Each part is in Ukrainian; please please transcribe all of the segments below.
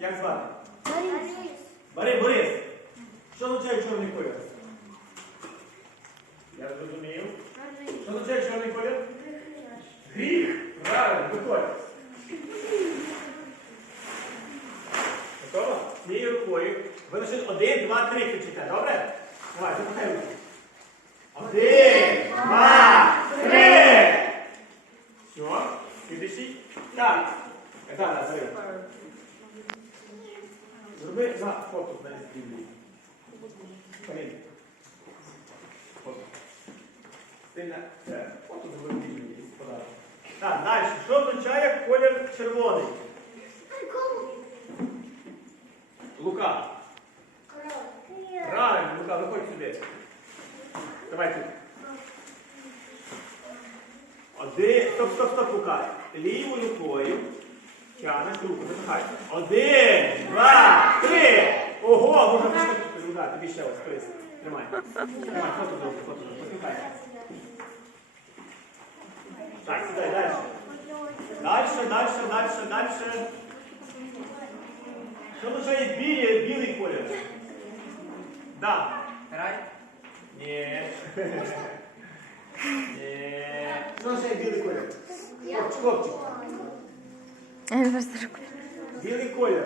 Як звати? Борис. Борис, Борис. Що означає чорний колір? Я зрозумів. Що означає чорний колір? Гріх. Правильно, виходь. Готово? Цією рукою. Ви лише один, два, три кричите, добре? Давай, запихай руки. Один, два, три. Все, слідуючий. Так. Так, так, зроби. Зроби на фото на Біблії. Камінь. Фото. Сильно. Це. Фото зроби в Біблії. Подарок. Так, далі. Що означає колір червоний? Лука. Правильно, Лука, виходь сюди. Давай тут. Один. Стоп, стоп, стоп, Лука. Лівою рукою. Тянеш руку, запихай. Один, два, три. Ого, можна пішли. Лука, тобі ще ось, колись. Тримай. Тримай, фото зроби, фото зроби. Посміхайся. Так, сідай, далі. Дальше, дальше, дальше, дальше. Що означає білий, білий колір? Да. Рай? Ні. Ні. Що означає білий колір? Хлопчик, хлопчик. Я просто руку. Білий колір.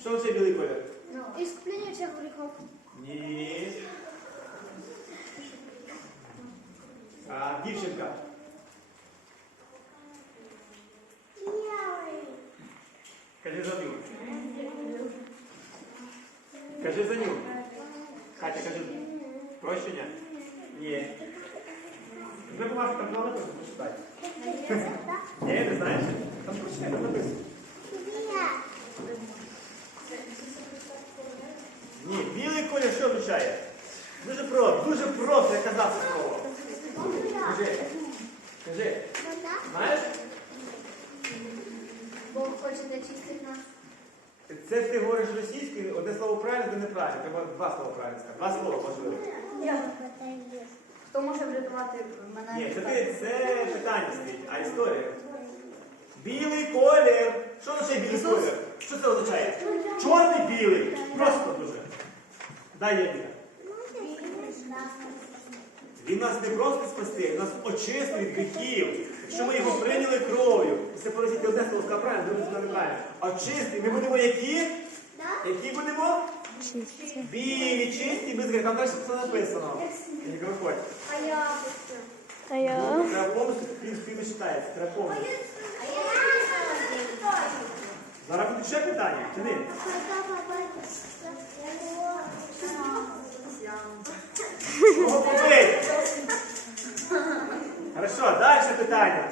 Що означає білий колір? Искупление всех грехов. Ні. А, дівчинка. Кажи за ню. Катя, кажи. Прощення? Ні. Ви бумажку там написано, почитай. Ні, не знаєш? Там прочитай, там написано. Ні, білий колір що означає? Дуже просто, дуже просто, я казав Одне слово правильно, одне неправильно. Треба два слова правильно сказати. Два слова можливо. Хто може врятувати мене? Ні, це, ти, це питання стоїть, а історія. Білий колір. Що означає білий колір? Що це означає? Чорний білий. Просто дуже. Дай я Ліна. Він нас не просто спасти, він нас очистив від гріхів. Якщо ми його прийняли кров'ю, це порозіть одне слово сказав правильно, друге сказав неправильно. Очистив. Ми будемо які? Які будемо? Чисті. Білі, чисті, без гріха. Там далі все написано. Виходь. А я А я? Треба повністю він не читається. Треба повністю. А я Зараз буде ще питання. Кого побити? Хорошо, далі питання.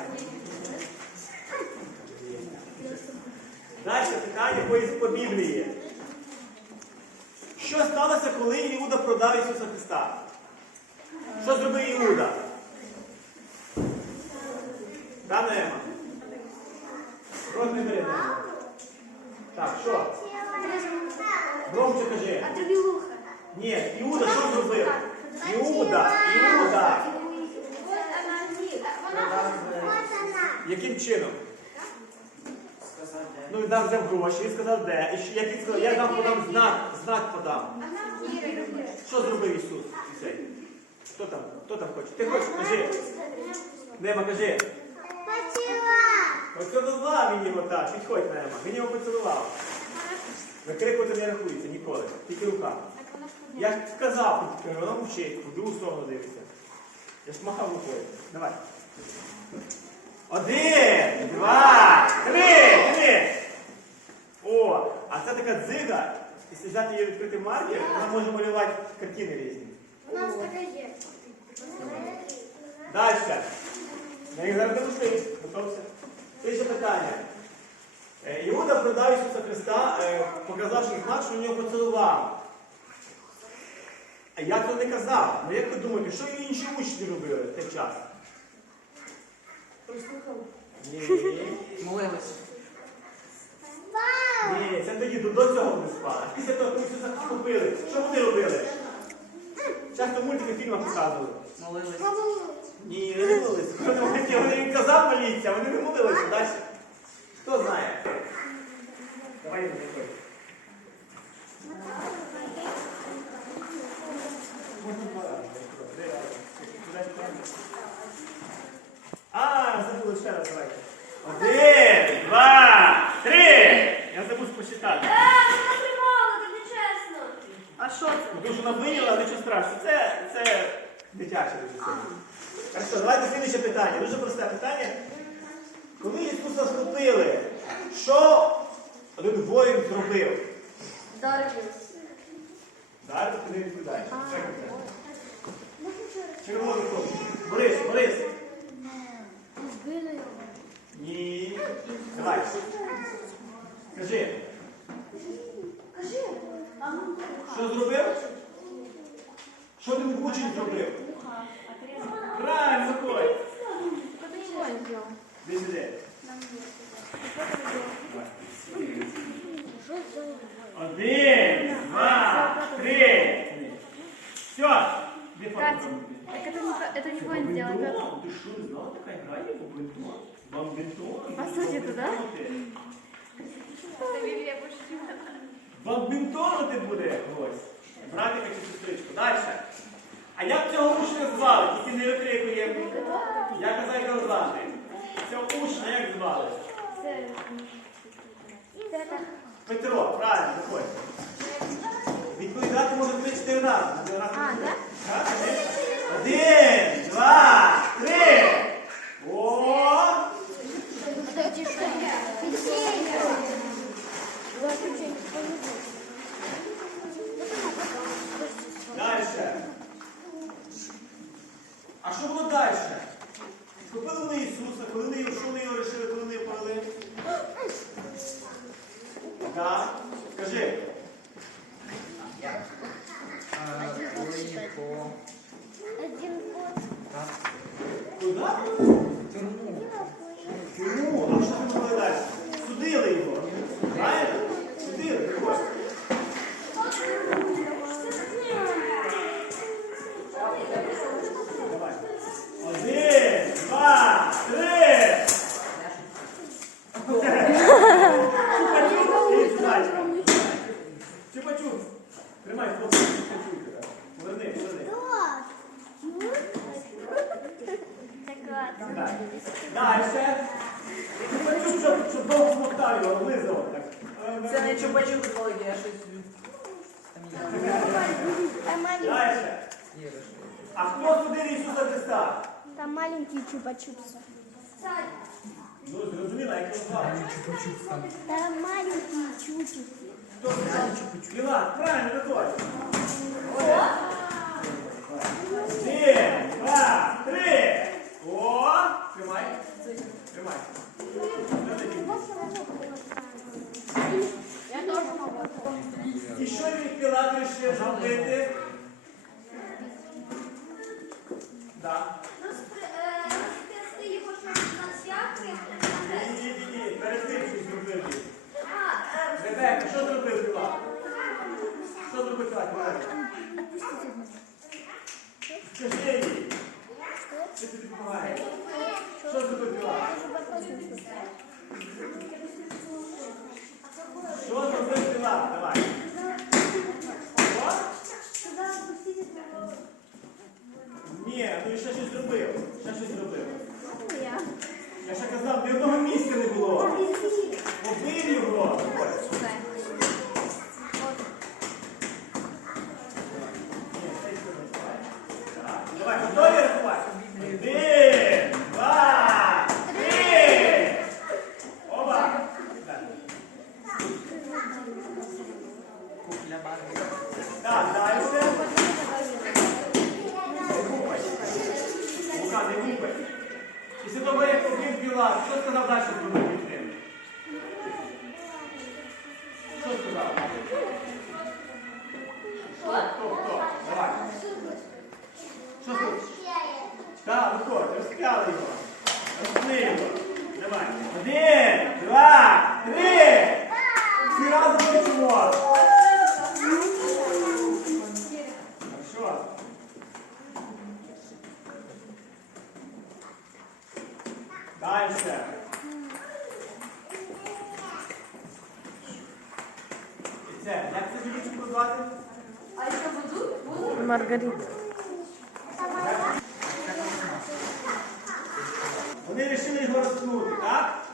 Далі питання по Біблії. Що сталося, коли Іуда продав Ісуса Христа? Що зробив Іуда? Да, Нема? Рот не бери. Так, що? Громче кажи. А тобі вуха. Ні, Іуда що зробив? Іуда, Іуда. Яким чином? Сказати де? Ну, він дав взяв гроші, він сказав, де. І що, як він сказав, я дам подам знак, знак подам. Що зробив Ісус? Цей? Хто там? Хто там хоче? Ти хочеш? Кажи. Нема, кажи. Поцілував він його так. Підходь, Нема. Він його поцілував. Викрикувати не рахується ніколи. Тільки рука. Я ж сказав, вона мовчить, в другу сторону дивиться. Я ж махав рукою. Давай. Один, два, три, три. А це така дзига. Якщо взяти її відкритий маркер, вона може малювати картини різні. У нас такая є. Дальше. Я їх зараз демонструю. Готовся. Третє питання. Е, Іуда продав Ісуса Христа, е, показавши знак, що він його поцілував. А я то не казав. Ну як ви думаєте, що і інші учні робили в той час? Ні. Молилися. Ні, це тоді до, цього вони спали. А Після того, коли Ісуса схопили, що вони робили? Часто в мультиках фільмах показували. Молились. Ні, не молилися. Вони, вони казав моліться, вони не молилися. Далі. Хто знає? Давай, давай. Можна два рази. Три рази. Кудись там. А, забули ще раз, давайте. Один, два, три. Я забув посчитати. А що це? Ну, Тому що вона нічого. Це, це дитяче дуже сильно. Давайте слідуюче питання. Дуже просте питання. Коли Ісуса схопили, що один воїн зробив? Зараз ти не відповідаєш. Червоний хлопчик. Борис, Борис. Ні. Давай. Кажи, учень зробив? Правильно, Коль. Де сюди? Один, два, три. Все. Где Катя, так это не, это не воин сделал. Бомбинтон? Ты что, не знала такая игра? есть Бомбинтон? Бомбинтон? А что это, да? Бомбинтон ти буде ось. Братика чи сестричку. Далі. А як цього учня звали? Тільки не викрикує. Я казав, як його звати. Цього учня як звали? Петро, правильно, виходь. Відповідати може 3-4 рази. Один, два, три. А що було далі? Купили вони Ісуса, коли вони його, що вони його рішили, коли вони його повели? Да. Скажи. Куди? Це не чупа-чуп, коли я щось там є. Дальше. Є, що. А хто судив Ісуса Христа? Там маленький чупа-чупсы. Ну, зрозуміло, як його звали. Чупа-чуп там. Там маленький чупик. Хто судив? Пілат, правильно, виходь. Один, два, три. О, тримай. Тримай. І що він Пілат вирішив зробити? Да. Ні, ні, ні, ні, перед тим щось. Ребека, що зробив Пілат? Що зробив Пілат? Скажи їй. Що тобі допомагає? Що зробив Пілат? Що зробив Пілат? Давай. Що? Ні, ну і ще щось зробив. Ще щось зробив. Я ще казав, ні одного місця не було. Побив його. Намагайся. І це, як це дівчинку звати? А я буду? Буду? Маргарита. Вони вирішили його розтнути, так?